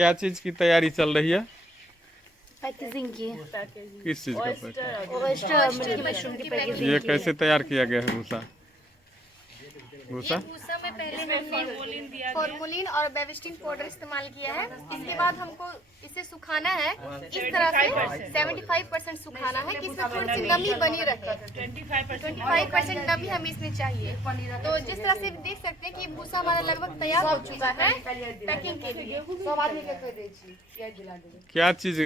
क्या चीज़ की तैयारी चल रही है? पैकेजिंग की। किस चीज़ का पैकेजिंग? ओयस्टर मिल्की मशरूम की पैकेजिंग। ये कैसे तैयार किया गया है भूसा? भूसा भूसा में पहले हमने फॉर्मोलिन और बेविस्टिन पाउडर इस्तेमाल किया है। इसके बाद हमको इसे सुखाना है इस तरह से 75% सुखाना है कि इसमें थोड़ी सी नमी बनी रहे। 25% नमी हमें इसमें चाहिए। तो जिस तरह से देख सकते हैं कि भूसा हमारा लगभग तैयार हो चुका है पैकिंग के लिए। क्या चीज़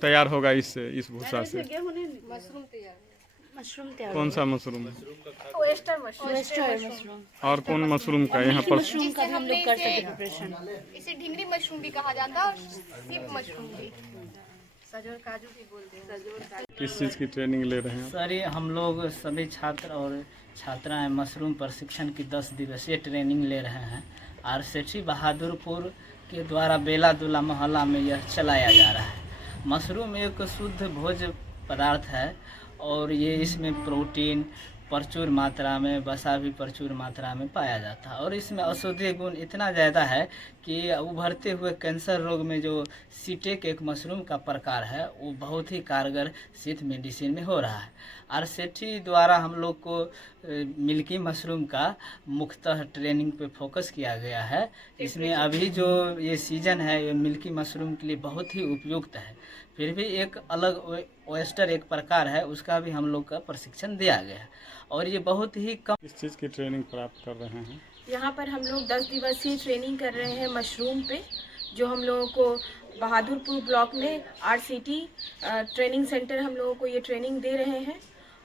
तैयार होगा इस भूसा से? मशरूम तैयार। कौन सा mushroom? Oyster mushroom. Oyster mushroom. और कौन मशरूम का यहाँ पर? मशरूम का भी हम लोग कर सकते हैं प्रिपरेशन। इसे ढिंगरी मशरूम भी कहा जाता है और सीप मशरूम भी, सजोर काजू भी बोलते हैं। किस चीज़ की ट्रेनिंग ले रहे हैं? सर ये हम लोग सभी छात्र और छात्राएं मशरूम प्रशिक्षण की 10 दिवसीय ट्रेनिंग ले रहे हैं। आरसेठी बहादुरपुर के द्वारा बेलादुला मोहल्ला में यह चलाया जा रहा है। मशरूम एक शुद्ध भोज्य पदार्थ है और ये इसमें प्रोटीन प्रचुर मात्रा में, वसा भी प्रचुर मात्रा में पाया जाता है और इसमें औषधीय गुण इतना ज़्यादा है कि उभरते हुए कैंसर रोग में जो सीटेक एक मशरूम का प्रकार है वो बहुत ही कारगर सिद्ध मेडिसिन में हो रहा है। आरसेठी द्वारा हम लोग को मिल्की मशरूम का मुख्यतः ट्रेनिंग पे फोकस किया गया है। इसमें अभी जो ये सीज़न है ये मिल्की मशरूम के लिए बहुत ही उपयुक्त है। फिर भी एक अलग ओयस्टर एक प्रकार है, उसका भी हम लोग का प्रशिक्षण दिया गया है और ये बहुत ही कम। किस चीज़ की ट्रेनिंग प्राप्त कर रहे हैं? यहाँ पर हम लोग 10 दिवसीय ट्रेनिंग कर रहे हैं मशरूम पे, जो हम लोगों को बहादुरपुर ब्लॉक में आरसीटी ट्रेनिंग सेंटर हम लोगों को ये ट्रेनिंग दे रहे हैं।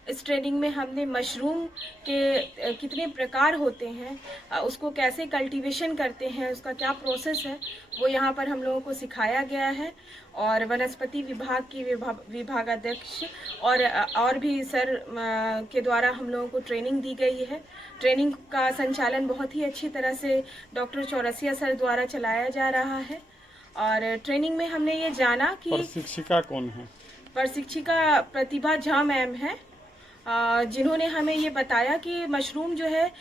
इस ट्रेनिंग में हमने मशरूम के कितने प्रकार होते हैं, उसको कैसे कल्टीवेशन करते हैं, उसका क्या प्रोसेस है, वो यहाँ पर हम लोगों को सिखाया गया है। और वनस्पति विभाग की विभागाध्यक्ष और भी सर के द्वारा हम लोगों को ट्रेनिंग दी गई है। ट्रेनिंग का संचालन बहुत ही अच्छी तरह से डॉक्टर चौरसिया सर द्वारा चलाया जा रहा है। और ट्रेनिंग में हमने ये जाना कि प्रशिक्षिका कौन है? प्रशिक्षिका प्रतिभा झा मैम है, जिन्होंने हमें ये बताया कि मशरूम जो है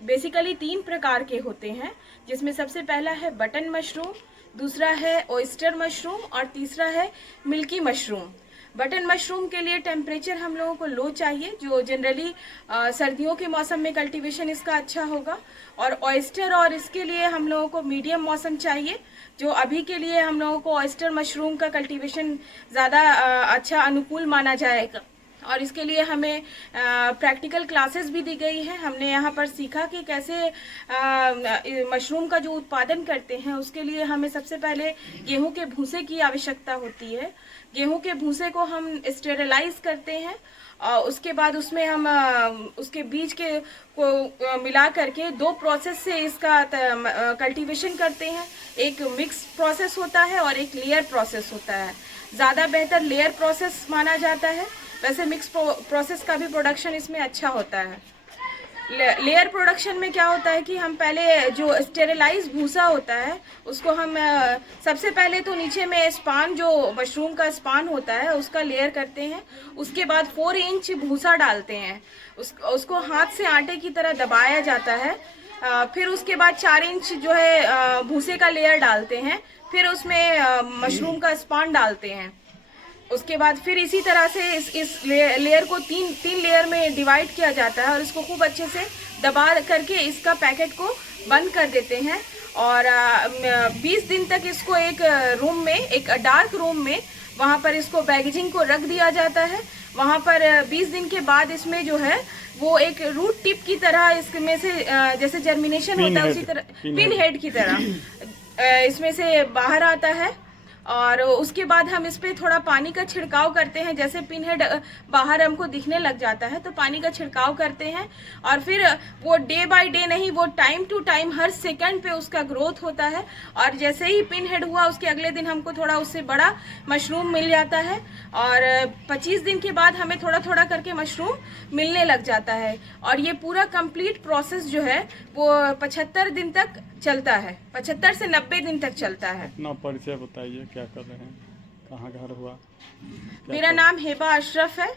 बेसिकली 3 प्रकार के होते हैं, जिसमें सबसे पहला है बटन मशरूम, दूसरा है ऑयस्टर मशरूम और तीसरा है मिल्की मशरूम। बटन मशरूम के लिए टेम्परेचर हम लोगों को लो चाहिए, जो जनरली सर्दियों के मौसम में कल्टीवेशन इसका अच्छा होगा। और ऑयस्टर और इसके लिए हम लोगों को मीडियम मौसम चाहिए, जो अभी के लिए हम लोगों को ऑयस्टर मशरूम का कल्टीवेशन ज़्यादा अच्छा अनुकूल माना जाएगा। और इसके लिए हमें प्रैक्टिकल क्लासेस भी दी गई है। हमने यहाँ पर सीखा कि कैसे मशरूम का जो उत्पादन करते हैं उसके लिए हमें सबसे पहले गेहूं के भूसे की आवश्यकता होती है। गेहूं के भूसे को हम स्टेरिलाइज करते हैं और उसके बाद उसमें हम उसके बीज के को मिला करके 2 प्रोसेस से इसका कल्टीवेशन करते हैं। एक मिक्स प्रोसेस होता है और एक लेयर प्रोसेस होता है। ज़्यादा बेहतर लेयर प्रोसेस माना जाता है, वैसे मिक्स प्रोसेस का भी प्रोडक्शन इसमें अच्छा होता है। लेयर प्रोडक्शन में क्या होता है कि हम पहले जो स्टेरिलाइज भूसा होता है उसको हम सबसे पहले तो नीचे में स्पान, जो मशरूम का स्पान होता है, उसका लेयर करते हैं। उसके बाद 4 इंच भूसा डालते हैं, उसको हाथ से आटे की तरह दबाया जाता है। फिर उसके बाद 4 इंच जो है भूसे का लेयर डालते हैं, फिर उसमें मशरूम का स्पान डालते हैं। उसके बाद फिर इसी तरह से इस लेयर को तीन लेयर में डिवाइड किया जाता है और इसको खूब अच्छे से दबा करके इसका पैकेट को बंद कर देते हैं। और 20 दिन तक इसको एक रूम में, एक डार्क रूम में, वहाँ पर इसको पैकेजिंग को रख दिया जाता है। वहाँ पर 20 दिन के बाद इसमें जो है वो एक रूट टिप की तरह इसमें से जैसे जर्मिनेशन होता है उसी तरह पिन हेड की तरह इसमें से बाहर आता है। और उसके बाद हम इस पे थोड़ा पानी का छिड़काव करते हैं। जैसे पिन हेड बाहर हमको दिखने लग जाता है तो पानी का छिड़काव करते हैं। और फिर वो डे बाय डे नहीं, वो टाइम टू टाइम हर सेकंड पे उसका ग्रोथ होता है। और जैसे ही पिन हेड हुआ उसके अगले दिन हमको थोड़ा उससे बड़ा मशरूम मिल जाता है। और 25 दिन के बाद हमें थोड़ा थोड़ा करके मशरूम मिलने लग जाता है। और ये पूरा कंप्लीट प्रोसेस जो है वो 75 दिन तक चलता है, 75 से 90 दिन तक चलता है। अपना परिचय बताइए, क्या कर रहे हैं, कहाँ घर हुआ? मेरा नाम हेबा अशरफ है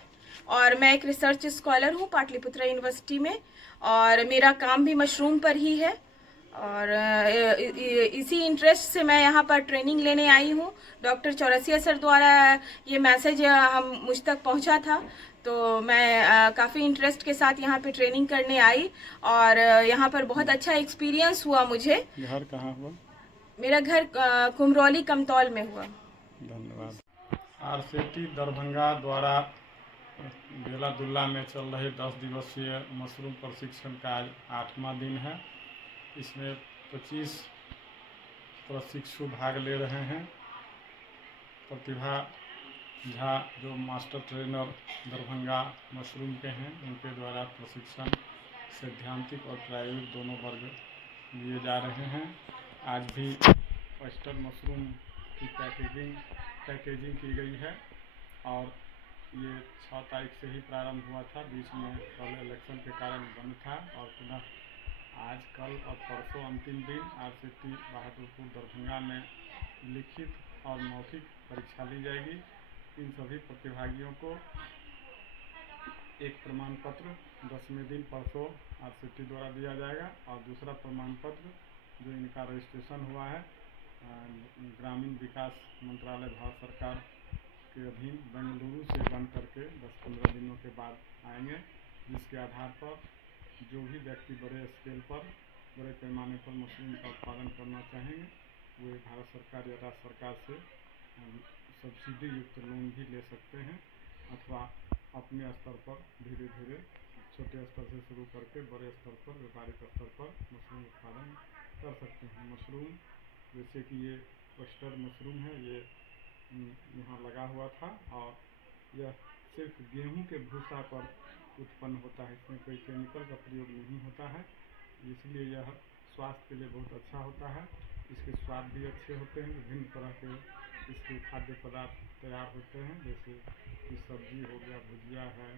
और मैं एक रिसर्च स्कॉलर हूँ पाटलिपुत्रा यूनिवर्सिटी में, और मेरा काम भी मशरूम पर ही है। और इसी इंटरेस्ट से मैं यहाँ पर ट्रेनिंग लेने आई हूँ। डॉक्टर चौरसिया सर द्वारा ये मैसेज हम मुझ तक पहुँचा था, तो मैं काफ़ी इंटरेस्ट के साथ यहाँ पे ट्रेनिंग करने आई और यहाँ पर बहुत अच्छा एक्सपीरियंस हुआ मुझे। घर कहाँ हुआ? मेरा घर कुमरौली कमतौल में हुआ। धन्यवाद। आरसीटी दरभंगा द्वारा बेला दुल्ला में चल रहे 10 दिवसीय मशरूम प्रशिक्षण का आज 8वां दिन है। इसमें 25 प्रशिक्षु भाग ले रहे हैं। प्रतिभा झा जो मास्टर ट्रेनर दरभंगा मशरूम के हैं, उनके द्वारा प्रशिक्षण सैद्धांतिक और प्रायोगिक दोनों वर्ग लिए जा रहे हैं। आज भी ऑयस्टर मशरूम की पैकेजिंग की गई है और ये 6 तारीख से ही प्रारंभ हुआ था। बीच में कल इलेक्शन के कारण बंद था और पुनः आज, कल और परसों अंतिम दिन आरसीटी बहादुरपुर दरभंगा में लिखित और मौखिक परीक्षा ली जाएगी। इन सभी प्रतिभागियों को एक प्रमाण पत्र 10वें दिन परसों आरसीटी द्वारा दिया जाएगा और दूसरा प्रमाण पत्र जो इनका रजिस्ट्रेशन हुआ है ग्रामीण विकास मंत्रालय भारत सरकार के अधीन बेंगलुरु से बन करके 10-15 दिनों के बाद आएंगे, जिसके आधार पर जो भी व्यक्ति बड़े स्केल पर, बड़े पैमाने पर मशरूम का उत्पादन करना चाहेंगे, वे भारत सरकार या राज्य सरकार से सब्सिडी युक्त लोन भी ले सकते हैं अथवा अपने स्तर पर धीरे धीरे छोटे स्तर से शुरू करके बड़े स्तर पर, व्यापारिक स्तर पर मशरूम उत्पादन कर सकते हैं। मशरूम जैसे कि ये ऑयस्टर मशरूम है, ये यहाँ लगा हुआ था और यह सिर्फ गेहूं के भूसा पर उत्पन्न होता है। इसमें कोई केमिकल का प्रयोग नहीं होता है, इसलिए यह स्वास्थ्य के लिए बहुत अच्छा होता है। इसके स्वाद भी अच्छे होते हैं। विभिन्न तरह के इसके खाद्य पदार्थ तैयार होते हैं, जैसे कि सब्जी हो गया, भुजिया है,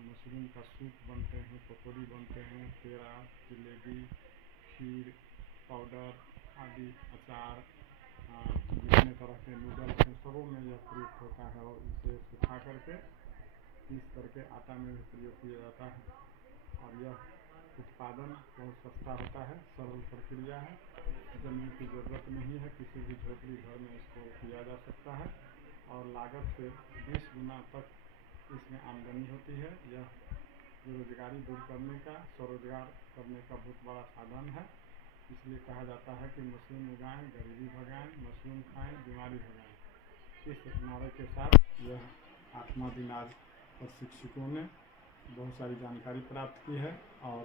मशरूम का सूप बनते हैं, पकौड़ी बनते हैं, पेड़ा, जलेबी, खीर, पाउडर आदि, अचार, विभिन्न तरह के नूडल्स हैं, सबों में यह प्रयुक्त होता है और इसे सुखा करके पीस करके आटा में भी प्रयोग किया जाता है। और यह उत्पादन बहुत सस्ता होता है, सरल प्रक्रिया है, ज़मीन की ज़रूरत नहीं है, किसी भी झोपड़ी घर में इसको किया जा सकता है और लागत से 20 गुना तक इसमें आमदनी होती है। यह बेरोजगारी दूर करने का, स्वरोजगार करने का बहुत बड़ा साधन है। इसलिए कहा जाता है कि मशरूम उगाएं, गरीबी भगाएं, मशरूम खाएं, बीमारी भगाएं। इस नारे के साथ यह 8वां दिन आज प्रशिक्षकों ने बहुत सारी जानकारी प्राप्त की है और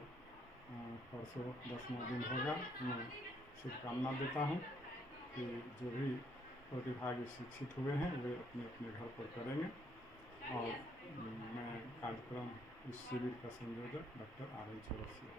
परसों 10वां दिन होगा। मैं शुभकामना देता हूँ कि जो भी प्रतिभागी शिक्षित हुए हैं वे अपने अपने घर पर करेंगे। और मैं कार्यक्रम इस शिविर का संयोजक डॉक्टर RL चौरसिया।